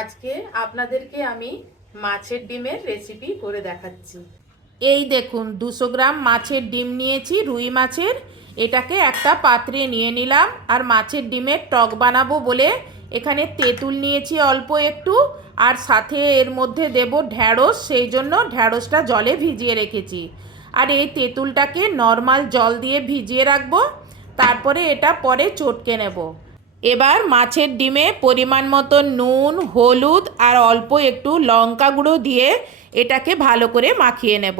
আজকে আপনাদেরকে আমি মাছের ডিমের রেসিপি করে দেখাচ্ছি। এই দেখুন, দুশো গ্রাম মাছের ডিম নিয়েছি, রুই মাছের। এটাকে একটা পাত্রে নিয়ে নিলাম আর মাছের ডিমের টক বানাবো বলে এখানে তেঁতুল নিয়েছি অল্প একটু আর সাথে এর মধ্যে দেব ঢ্যাঁড়স, সেই জন্য ঢ্যাঁড়সটা জলে ভিজিয়ে রেখেছি। আর এই তেঁতুলটাকে নর্মাল জল দিয়ে ভিজিয়ে রাখব, তারপরে এটা পরে চটকে নেব। এবার মাছের ডিমে পরিমাণ মতো নুন, হলুদ আর অল্প একটু লঙ্কা গুঁড়ো দিয়ে এটাকে ভালো করে মাখিয়ে নেব।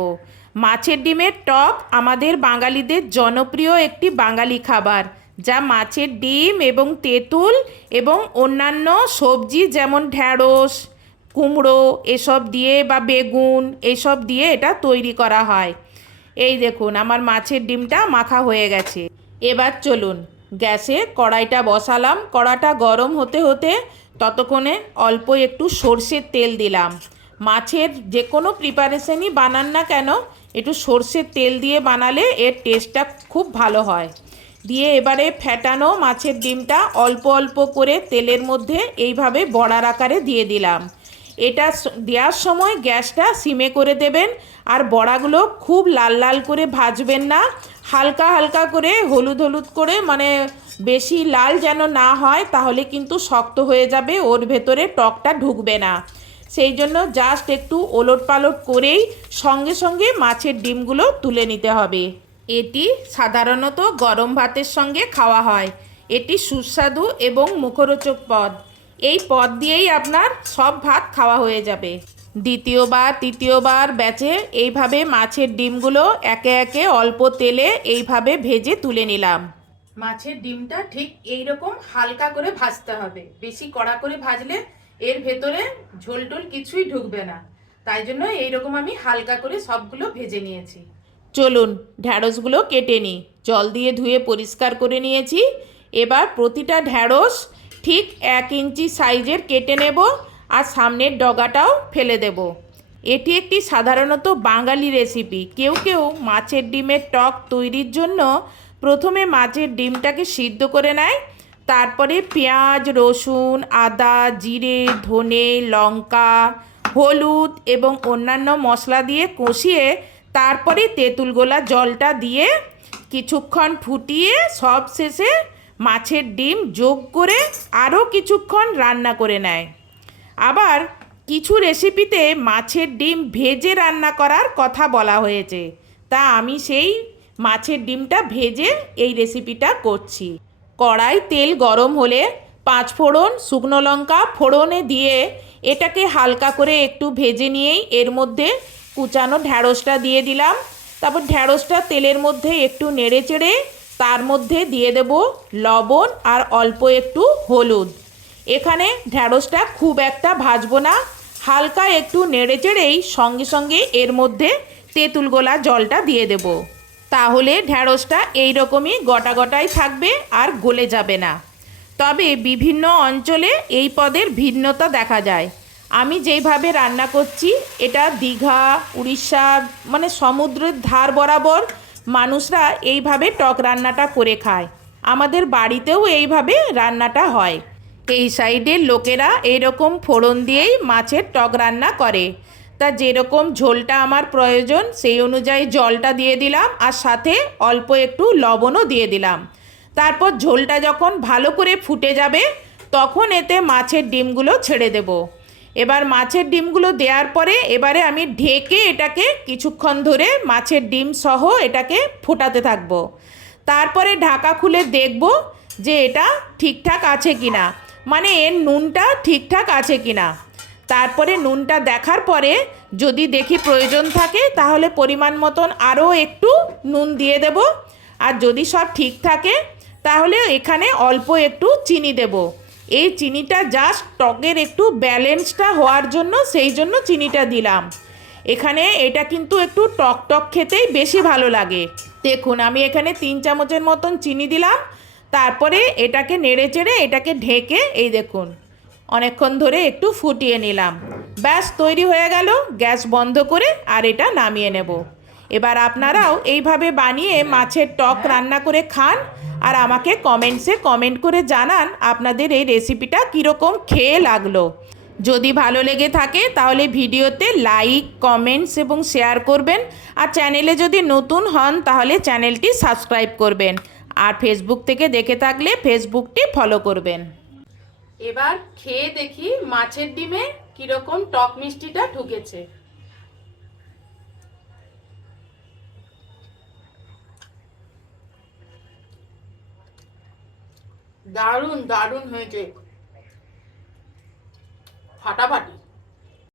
মাছের ডিমের টক আমাদের বাঙালিদের জনপ্রিয় একটি বাঙালি খাবার, যা মাছের ডিম এবং তেঁতুল এবং অন্যান্য সবজি যেমন ঢ্যাঁড়স, কুমড়ো এসব দিয়ে বা বেগুন এসব দিয়ে এটা তৈরি করা হয়। এই দেখুন, আমার মাছের ডিমটা মাখা হয়ে গেছে। এবার চলুন গ্যাসে কড়াইটা বসালাম। কড়াটা গরম হতে হতে ততক্ষণে অল্প একটু সর্ষের তেল দিলাম। মাছের যে কোনো প্রিপারেশনই বানান না কেন, একটু সর্ষের তেল দিয়ে বানালে এর টেস্টটা খুব ভালো হয়। দিয়ে এবারে ফ্যাটানো মাছের ডিমটা অল্প অল্প করে তেলের মধ্যে এইভাবে বড়ার আকারে দিয়ে দিলাম। এটা দেওয়ার সময় গ্যাসটা সিমে করে দেবেন। আর বড়াগুলো খুব লাল লাল করে ভাজবেন না। হালকা হালকা করে, হলুদ হলুদ করে মানে বেশি লাল যেন না হয়, তাহলে কিন্তু শক্ত হয়ে যাবে, ওর ভেতরে টকটা ঢুকবে না। সেই জন্য জাস্ট একটু ওলট পালট করেই সঙ্গে সঙ্গে মাছের ডিমগুলো তুলে নিতে হবে। এটি সাধারণত গরম ভাতের সঙ্গে খাওয়া হয়। এটি সুস্বাদু এবং মুখরোচক পদ। এই পদ দিয়েই আপনার সব ভাত খাওয়া হয়ে যাবে। দ্বিতীয়বার তৃতীয়বার ব্যাচে এইভাবে মাছের ডিমগুলো একে একে অল্প তেলে এইভাবে ভেজে তুলে নিলাম। মাছের ডিমটা ঠিক এই রকম হালকা করে ভাজতে হবে। বেশি কড়া করে ভাজলে এর ভেতরে ঝোল টোল কিছুই ঢুকবে না। তাই জন্য এইরকম আমি হালকা করে সবগুলো ভেজে নিয়েছি। চলুন ঢ্যাঁড়সগুলো কেটে নিই। জল দিয়ে ধুয়ে পরিষ্কার করে নিয়েছি। এবার প্রতিটা ঢ্যাঁড়স ঠিক এক ইঞ্চি সাইজের কেটে নেব। আর সামনের ডগাটাও ফেলে দেব। এটি একটি সাধারণত বাঙালি রেসিপি কেউ কেউ মাছের ডিমের টক তৈরির জন্য প্রথমে মাছের ডিমটাকে সিদ্ধ করে নেয়। তারপরে পেঁয়াজ, রসুন, আদা, জিরে, ধনে, লঙ্কা, হলুদ এবং অন্যান্য মশলা দিয়ে কষিয়ে তারপরে তেঁতুল গোলা জলটা দিয়ে কিছুক্ষণ ফুটিয়ে সব শেষে মাছের ডিম যোগ করে আরও কিছুক্ষণ রান্না করে নেয়। আবার কিছু রেসিপিতে মাছের ডিম ভেজে রান্না করার কথা বলা হয়েছে। তা আমি সেই মাছের ডিমটা ভেজে এই রেসিপিটা করছি। কড়াই তেল গরম হলে পাঁচ ফোড়ন শুকনো লঙ্কা ফোড়নে দিয়ে এটাকে হালকা করে একটু ভেজে নিয়েই এর মধ্যে কুচানো ঢ্যাঁড়সটা দিয়ে দিলাম। তারপর ঢ্যাঁড়সটা তেলের মধ্যে একটু নেড়ে চেড়ে তার মধ্যে দিয়ে দেব লবণ আর অল্প একটু হলুদ। এখানে ঢ্যাঁড়সটা খুব একটা ভাজবো না। হালকা একটু নেড়ে চেড়েই সঙ্গে সঙ্গে এর মধ্যে তেঁতুল গোলা জলটা দিয়ে দেব। তাহলে ঢ্যাঁড়সটা এই রকমই গোটা গোটাই থাকবে আর গলে যাবে না। তবে বিভিন্ন অঞ্চলে এই পদের ভিন্নতা দেখা যায়। আমি যেইভাবে রান্না করছি, এটা দীঘা, উড়িষ্যা মানে সমুদ্রের ধার বরাবর মানুষরা এইভাবে টক রান্নাটা করে খায়। আমাদের বাড়িতেও এইভাবে রান্নাটা হয়। এই সাইডের লোকেরা এইরকম ফোড়ন দিয়েই মাছের টক রান্না করে। তা যেরকম ঝোলটা আমার প্রয়োজন, সেই অনুযায়ী জলটা দিয়ে দিলাম আর সাথে অল্প একটু লবণও দিয়ে দিলাম। তারপর ঝোলটা যখন ভালো করে ফুটে যাবে, তখন এতে মাছের ডিমগুলো ছেড়ে দেব। এবার মাছের ডিমগুলো দেওয়ার পরে এবারে আমি ঢেকে এটাকে কিছুক্ষণ ধরে মাছের ডিম সহ এটাকে ফোটাতে থাকব। তারপরে ঢাকা খুলে দেখব যে এটা ঠিকঠাক আছে কিনা। মানে এর নুনটা ঠিকঠাক আছে কি না তারপরে নুনটা দেখার পরে যদি দেখি প্রয়োজন থাকে, তাহলে পরিমাণ মতন আরও একটু নুন দিয়ে দেব। আর যদি সব ঠিক থাকে, তাহলে এখানে অল্প একটু চিনি দেব। এই চিনিটা জাস্ট টকের একটু ব্যালেন্সটা হওয়ার জন্য সেই জন্য চিনিটা দিলাম। এখানে এটা কিন্তু একটু টক টক খেতেই বেশি ভালো লাগে। দেখুন, আমি এখানে তিন চামচের মতন চিনি দিলাম। তারপরে এটাকে নেড়ে চেড়ে এটাকে ঢেকে, এই দেখুন, অনেকক্ষণ ধরে একটু ফুটিয়ে নিলাম। ব্যাস, তৈরি হয়ে গেল, গ্যাস বন্ধ করে আর এটা নামিয়ে নেব। এবার আপনারাও এইভাবে বানিয়ে মাছের টক রান্না করে খান আর আমাকে কমেন্টসে কমেন্ট করে জানান আপনাদের এই রেসিপিটা কীরকম খেয়ে লাগল। যদি ভালো লেগে থাকে তাহলে ভিডিওতে লাইক, কমেন্টস এবং শেয়ার করবেন আর চ্যানেলে যদি নতুন হন তাহলে চ্যানেলটি সাবস্ক্রাইব করবেন। আর ফেসবুক থেকে দেখে থাকলে ফেসবুকটি ফলো করবেন। এবার খেয়ে দেখি মাছের ডিমে কীরকম টক মিষ্টিটা ঢুকেছে। দারুণ দারুণ হয়েছে। ফাটাফাটি।